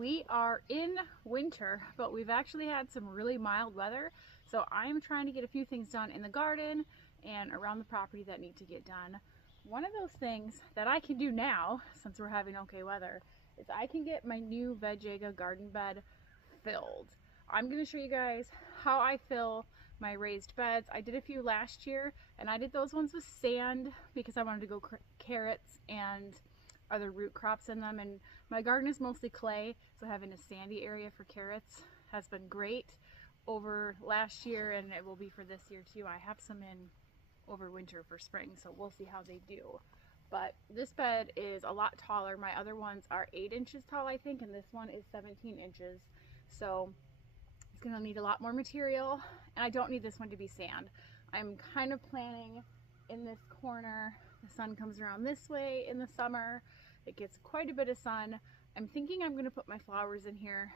We are in winter, but we've actually had some really mild weather. So I'm trying to get a few things done in the garden and around the property that need to get done. One of those things that I can do now, since we're having okay weather, is I can get my new Vegega garden bed filled. I'm going to show you guys how I fill my raised beds. I did a few last year, and I did those ones with sand because I wanted to go carrots and other root crops in them, and my garden is mostly clay, so having a sandy area for carrots has been great over last year, and it will be for this year too. I have some in over winter for spring, so we'll see how they do. But this bed is a lot taller. My other ones are 8 inches tall, I think, and this one is 17 inches. So it's gonna need a lot more material, and I don't need this one to be sand. I'm kind of planning in this corner. The sun comes around this way in the summer. It gets quite a bit of sun. I'm thinking I'm gonna put my flowers in here,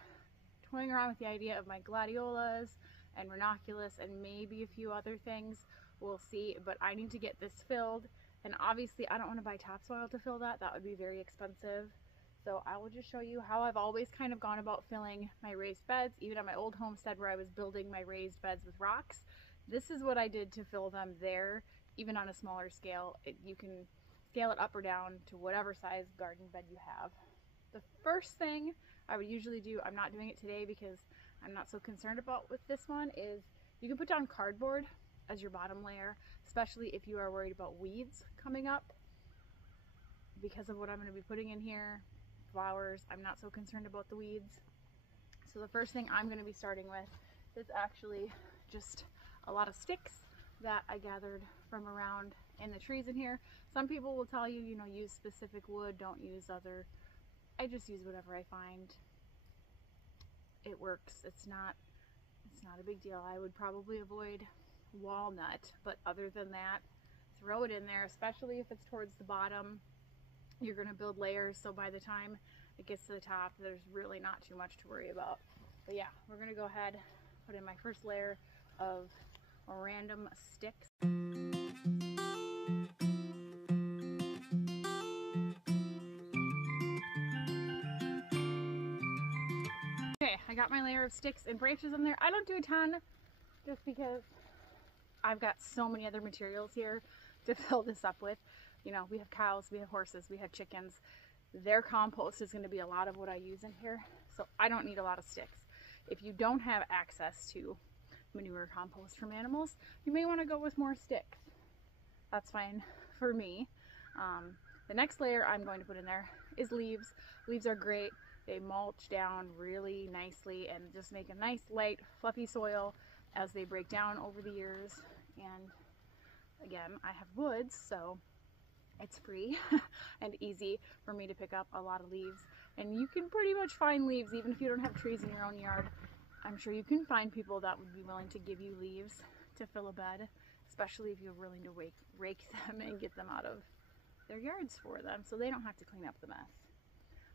toying around with the idea of my gladiolas and ranunculus and maybe a few other things. We'll see, but I need to get this filled, and obviously I don't want to buy topsoil to fill that. That would be very expensive. So I will just show you how I've always kind of gone about filling my raised beds. Even at my old homestead where I was building my raised beds with rocks, this is what I did to fill them there. Even on a smaller scale, you can scale it up or down to whatever size garden bed you have. The first thing I would usually do, I'm not doing it today because I'm not so concerned about with this one, is you can put down cardboard as your bottom layer, especially if you are worried about weeds coming up. Because of what I'm going to be putting in here, flowers, I'm not so concerned about the weeds. So the first thing I'm going to be starting with is actually just a lot of sticks that I gathered from around in the trees in here. Some people will tell you, you know, use specific wood, don't use other. I just use whatever I find. It works. It's not a big deal. I would probably avoid walnut, but other than that, throw it in there, especially if it's towards the bottom. You're going to build layers, so by the time it gets to the top, there's really not too much to worry about. But yeah, we're going to go ahead, put in my first layer of random sticks. Okay, I got my layer of sticks and branches in there. I don't do a ton just because I've got so many other materials here to fill this up with. You know, we have cows, we have horses, we have chickens. Their compost is going to be a lot of what I use in here, so I don't need a lot of sticks. If you don't have access to manure compost from animals, you may want to go with more sticks. That's fine for me. The next layer I'm going to put in there is leaves. Leaves are great. They mulch down really nicely and just make a nice light fluffy soil as they break down over the years. And again, I have woods, so it's free and easy for me to pick up a lot of leaves. And you can pretty much find leaves even if you don't have trees in your own yard. I'm sure you can find people that would be willing to give you leaves to fill a bed, especially if you're willing to rake them and get them out of their yards for them so they don't have to clean up the mess.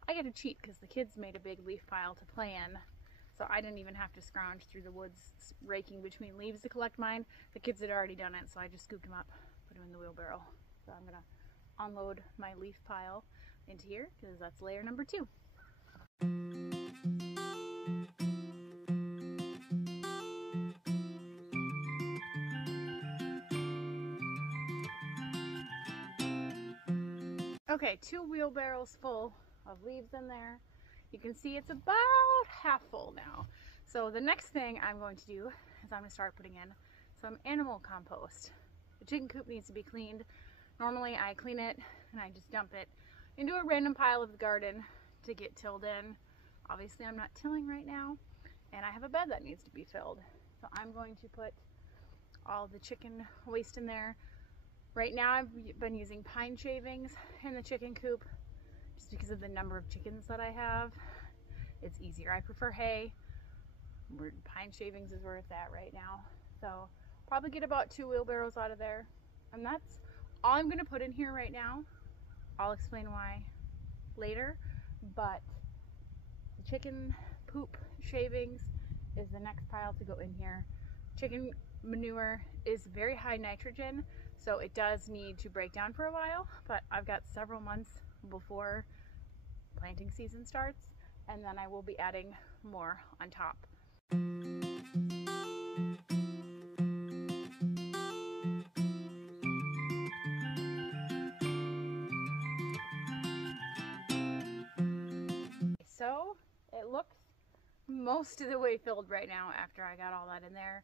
I get to cheat because the kids made a big leaf pile to play in, so I didn't even have to scrounge through the woods raking between leaves to collect mine. The kids had already done it, so I just scooped them up, put them in the wheelbarrow. So I'm gonna unload my leaf pile into here because that's layer number 2. Okay, 2 wheelbarrows full of leaves in there. You can see it's about half full now. So the next thing I'm going to do is I'm going to start putting in some animal compost. The chicken coop needs to be cleaned. Normally I clean it and I just dump it into a random pile of the garden to get tilled in. Obviously I'm not tilling right now, and I have a bed that needs to be filled. So I'm going to put all the chicken waste in there. Right now I've been using pine shavings in the chicken coop just because of the number of chickens that I have. It's easier. I prefer hay. Pine shavings is where it's at right now. So probably get about 2 wheelbarrows out of there. And that's all I'm going to put in here right now. I'll explain why later. But the chicken poop shavings is the next pile to go in here. Chicken manure is very high nitrogen, so it does need to break down for a while, but I've got several months before planting season starts, and then I will be adding more on top. So it looks most of the way filled right now after I got all that in there.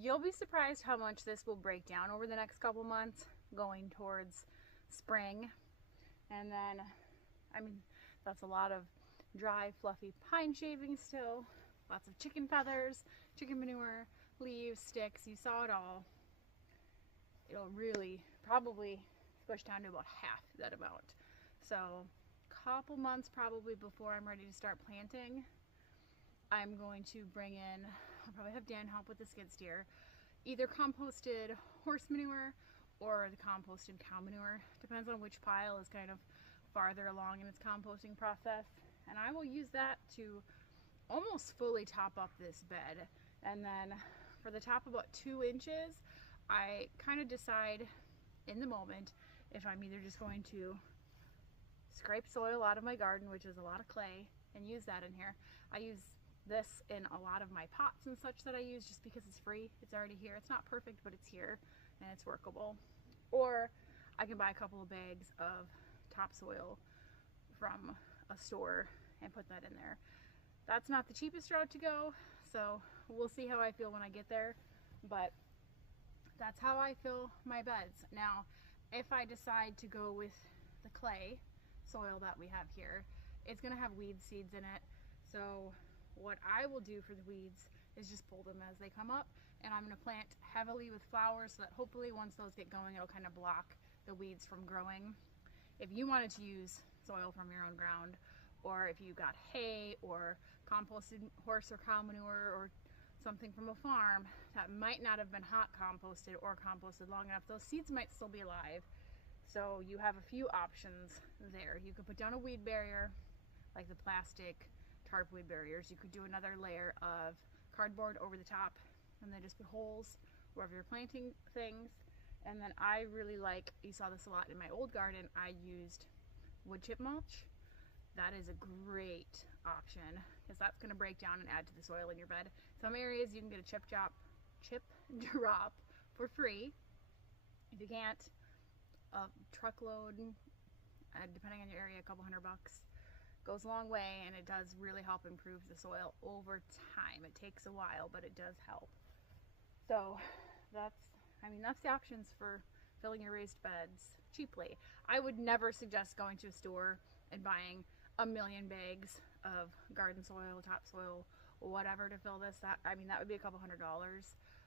You'll be surprised how much this will break down over the next couple months going towards spring. And then, I mean, that's a lot of dry, fluffy pine shavings still, lots of chicken feathers, chicken manure, leaves, sticks. You saw it all. It'll really probably squish down to about half that amount. So couple months probably before I'm ready to start planting, I'm going to bring in, I'll probably have Dan help with the skid steer, either composted horse manure or the composted cow manure. Depends on which pile is kind of farther along in its composting process. And I will use that to almost fully top up this bed. And then for the top about 2 inches, I kind of decide in the moment if I'm either just going to scrape soil out of my garden, which is a lot of clay, and use that in here. I use this in a lot of my pots and such that I use just because it's free. It's already here. It's not perfect, but it's here and it's workable. Or I can buy a couple of bags of topsoil from a store and put that in there. That's not the cheapest route to go, so we'll see how I feel when I get there, but that's how I fill my beds. Now, if I decide to go with the clay soil that we have here, it's going to have weed seeds in it. So what I will do for the weeds is just pull them as they come up, and I'm going to plant heavily with flowers so that hopefully once those get going, it'll kind of block the weeds from growing. If you wanted to use soil from your own ground, or if you got hay or composted horse or cow manure or something from a farm that might not have been hot composted or composted long enough, those seeds might still be alive. So you have a few options there. You could put down a weed barrier, like the plastic tarp weed barriers. You could do another layer of cardboard over the top, and then just put holes wherever you're planting things. And then I really like, you saw this a lot in my old garden, I used wood chip mulch. That is a great option because that's going to break down and add to the soil in your bed. Some areas you can get a chip drop for free. If you can't, a truckload, depending on your area, a couple $100 goes a long way, and it does really help improve the soil over time. It takes a while, but it does help. So that's the options for filling your raised beds cheaply. I would never suggest going to a store and buying a million bags of garden soil, topsoil, whatever to fill this. That would be a couple $100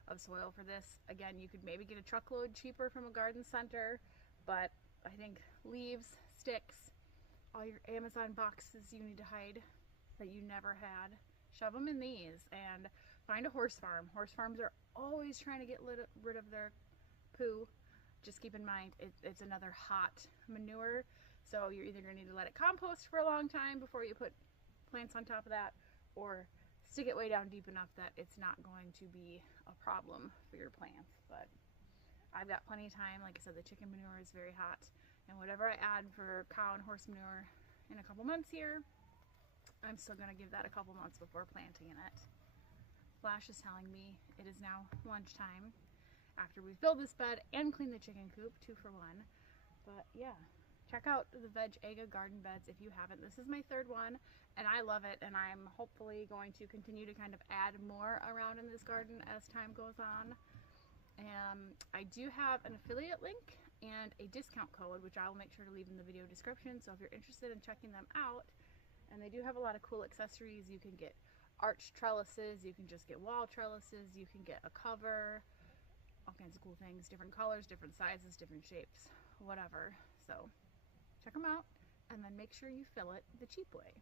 of soil for this. Again, you could maybe get a truckload cheaper from a garden center, but I think leaves, sticks, all your Amazon boxes you need to hide that you never had, shove them in these, and find a horse farm. Horse farms are always trying to get rid of their poo. Just keep in mind, it's another hot manure, so you're either going to need to let it compost for a long time before you put plants on top of that, or stick it way down deep enough that it's not going to be a problem for your plants. But I've got plenty of time. Like I said, the chicken manure is very hot, and whatever I add for cow and horse manure in a couple months here, I'm still going to give that a couple months before planting in it. Flash is telling me it is now lunchtime after we've built this bed and cleaned the chicken coop, 2 for 1. But yeah, check out the Vegega garden beds if you haven't. This is my 3rd one, and I love it, and I'm hopefully going to continue to kind of add more around in this garden as time goes on. I do have an affiliate link and a discount code, which I will make sure to leave in the video description. So if you're interested in checking them out, and they do have a lot of cool accessories. You can get arched trellises, you can just get wall trellises, you can get a cover, all kinds of cool things, different colors, different sizes, different shapes, whatever. So check them out, and then make sure you fill it the cheap way.